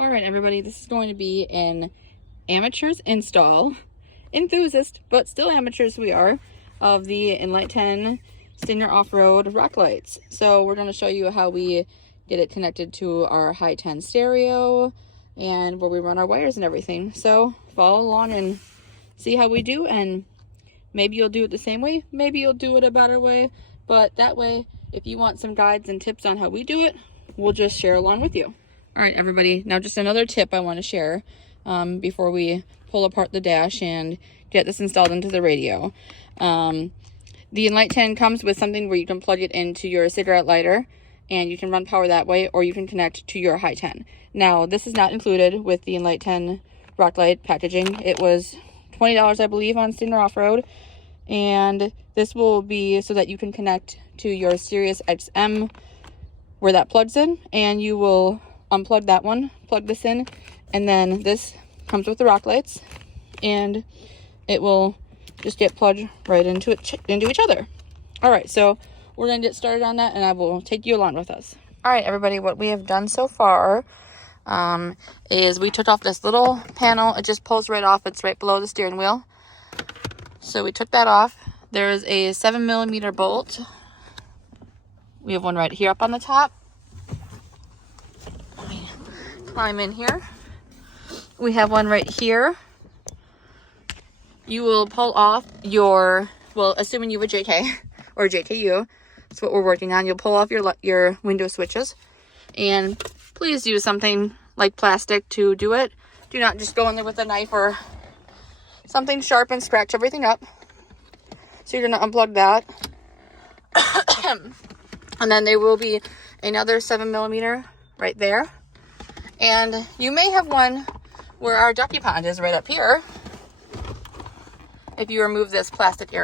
All right, everybody, this is going to be an amateur's install, enthusiast, but still amateurs we are, of the Enlight10 Stinger off-road rock lights. So we're going to show you how we get it connected to our high 10 stereo and where we run our wires and everything. So follow along and see how we do, and maybe you'll do it the same way, maybe you'll do it a better way, but that way, if you want some guides and tips on how we do it, we'll just share along with you. All right, everybody, now just another tip I want to share before we pull apart the dash and get this installed into the radio. The Enlight10 comes with something where you can plug it into your cigarette lighter and you can run power that way, or you can connect to your high 10. Now, this is not included with the Enlight10 rock light packaging. It was $20, I believe, on Stinger Off-Road, and this will be so that you can connect to your Sirius XM where that plugs in, and you will unplug that one, plug this in, and then this comes with the rock lights, and it will just get plugged right into each other. All right, so we're gonna get started on that, and I will take you along with us. All right, everybody, what we have done so far is we took off this little panel. It just pulls right off. It's right below the steering wheel. So we took that off. There is a 7mm bolt. We have one right here up on the top. Climb in here. We have one right here. You will pull off your, well, assuming you have a JK or JKU, that's what we're working on. You'll pull off your window switches, and please use something like plastic to do it. Do not just go in there with a knife or something sharp and scratch everything up. So you're going to unplug that. And then there will be another 7mm right there. And you may have one where our ducky pond is right up here. If you remove this plastic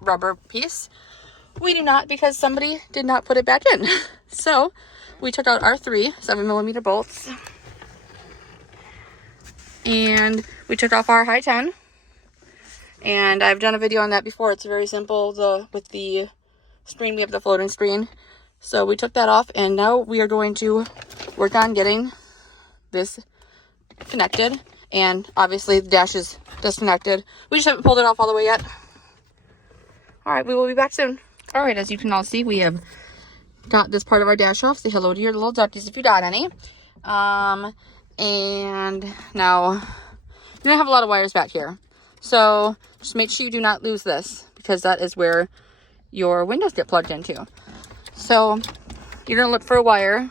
rubber piece, we do not, because somebody did not put it back in. So we took out our 3 7mm bolts, and we took off our high 10. And I've done a video on that before. It's very simple. With the screen, we have the floating screen. So we took that off, and now we are going to work on getting this connected. And obviously the dash is disconnected. We just haven't pulled it off all the way yet. All right, we will be back soon. All right, as you can all see, we have got this part of our dash off. Say hello to your little duckies if you got any. And now you're gonna have a lot of wires back here. So just make sure you do not lose this, because that is where your windows get plugged into. So you're gonna look for a wire,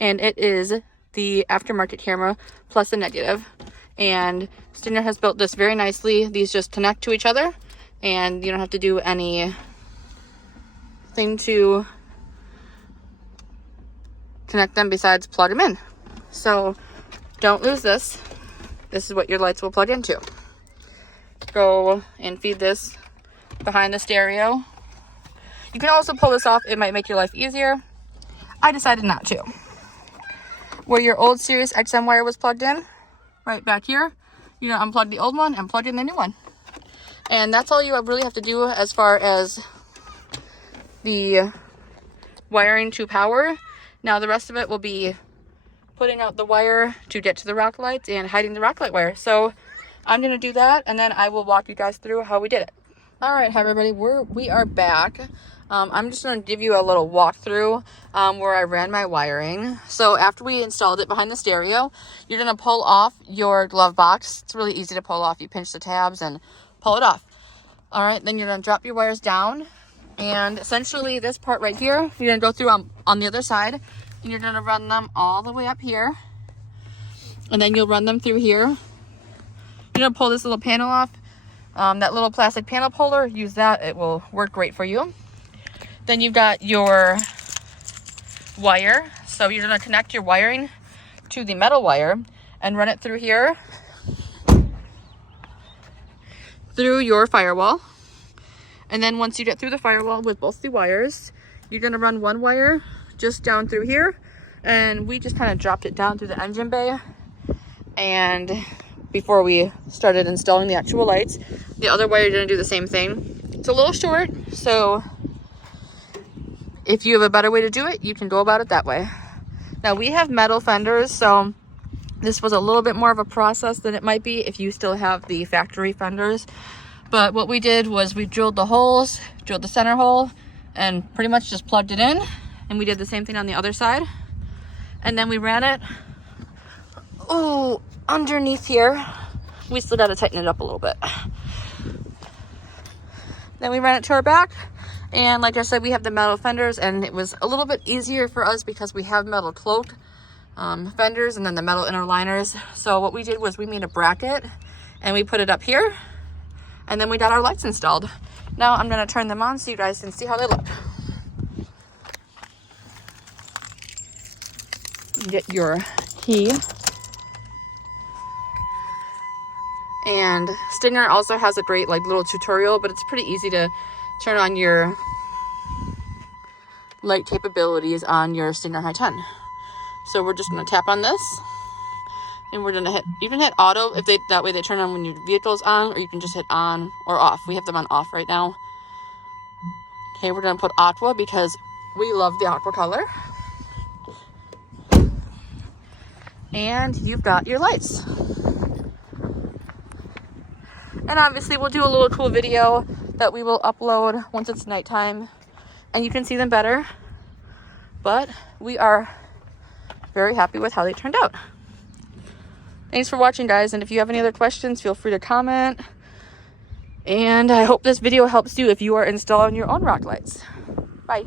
and it is the aftermarket camera plus the negative. And Stinger has built this very nicely. These just connect to each other, and you don't have to do anything to connect them besides plug them in. So don't lose this. This is what your lights will plug into. Go and feed this behind the stereo. You can also pull this off. It might make your life easier. I decided not to. Where your old Sirius XM wire was plugged in, right back here, you're gonna unplug the old one and plug in the new one. And that's all you really have to do as far as the wiring to power. Now the rest of it will be putting out the wire to get to the rock lights and hiding the rock light wire. So I'm gonna do that, and then I will walk you guys through how we did it. All right, hi everybody, we are back. I'm just going to give you a little walkthrough where I ran my wiring. So after we installed it behind the stereo, you're going to pull off your glove box. It's really easy to pull off. You pinch the tabs and pull it off. All right, then you're going to drop your wires down. And essentially this part right here, you're going to go through on the other side. And you're going to run them all the way up here. And then you'll run them through here. You're going to pull this little panel off. That little plastic panel puller, use that. It will work great for you. Then you've got your wire. So you're going to connect your wiring to the metal wire and run it through here, through your firewall. And then once you get through the firewall with both the wires, you're going to run one wire just down through here. And we just kind of dropped it down through the engine bay. And before we started installing the actual lights, the other wire, you're going to do the same thing. It's a little short, so if you have a better way to do it, you can go about it that way. Now we have metal fenders, so this was a little bit more of a process than it might be if you still have the factory fenders. But what we did was we drilled the holes, drilled the center hole, and pretty much just plugged it in. And we did the same thing on the other side. And then we ran it, underneath here. We still got to tighten it up a little bit. Then we ran it to our back. And like I said, we have the metal fenders, and it was a little bit easier for us because we have metal cloak fenders and then the metal inner liners. So what we did was we made a bracket and we put it up here, and then we got our lights installed. Now I'm going to turn them on so you guys can see how they look. Get your key. And Stinger also has a great like little tutorial, but it's pretty easy to turn on your light capabilities on your Stinger High 10. So we're just going to tap on this, and we're going to hit, you can hit auto if that way they turn on when your vehicle's on, or you can just hit on or off. We have them on off right now. Okay, we're going to put aqua because we love the aqua color. And you've got your lights. And obviously we'll do a little cool video that we will upload once it's nighttime and you can see them better. But we are very happy with how they turned out. Thanks for watching, guys. And if you have any other questions, feel free to comment. And I hope this video helps you if you are installing your own rock lights. Bye.